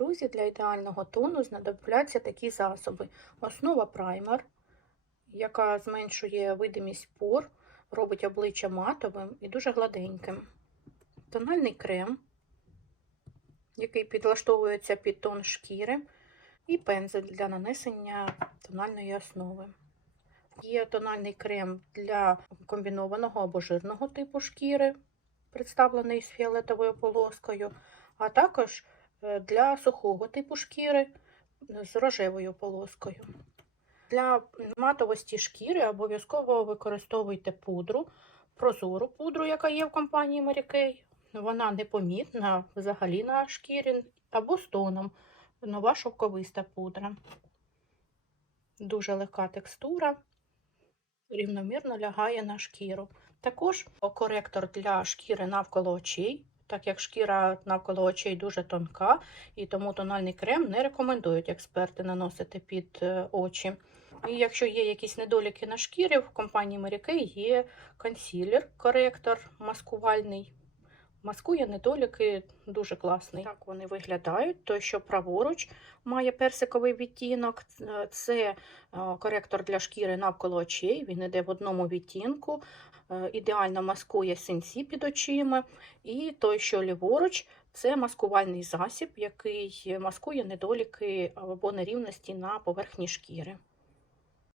Друзі, для ідеального тону знадобляться такі засоби. Основа праймер, яка зменшує видимість пор, робить обличчя матовим і дуже гладеньким. Тональний крем, який підлаштовується під тон шкіри, і пензель для нанесення тональної основи. Є тональний крем для комбінованого або жирного типу шкіри, представлений з фіолетовою полоскою, а також для сухого типу шкіри з рожевою полоскою. Для матовості шкіри обов'язково використовуйте пудру, прозору пудру, яка є в компанії Mary. Вона непомітна взагалі на шкірі, або з тоном нова шовковиста пудра. Дуже легка текстура, рівномірно лягає на шкіру. Також коректор для шкіри навколо очей, так як шкіра навколо очей дуже тонка, і тому тональний крем не рекомендують експерти наносити під е, очі. І якщо є якісь недоліки на шкірі, в компанії Kay є консілер, коректор маскувальний. Маскує недоліки дуже класний. Так вони виглядають. Той, що праворуч має персиковий відтінок, е, це е, коректор для шкіри навколо очей. Він йде в одному відтінку, е, ідеально маскує синці під очима. І той, що ліворуч, це маскувальний засіб, який маскує недоліки або нерівності на поверхні шкіри.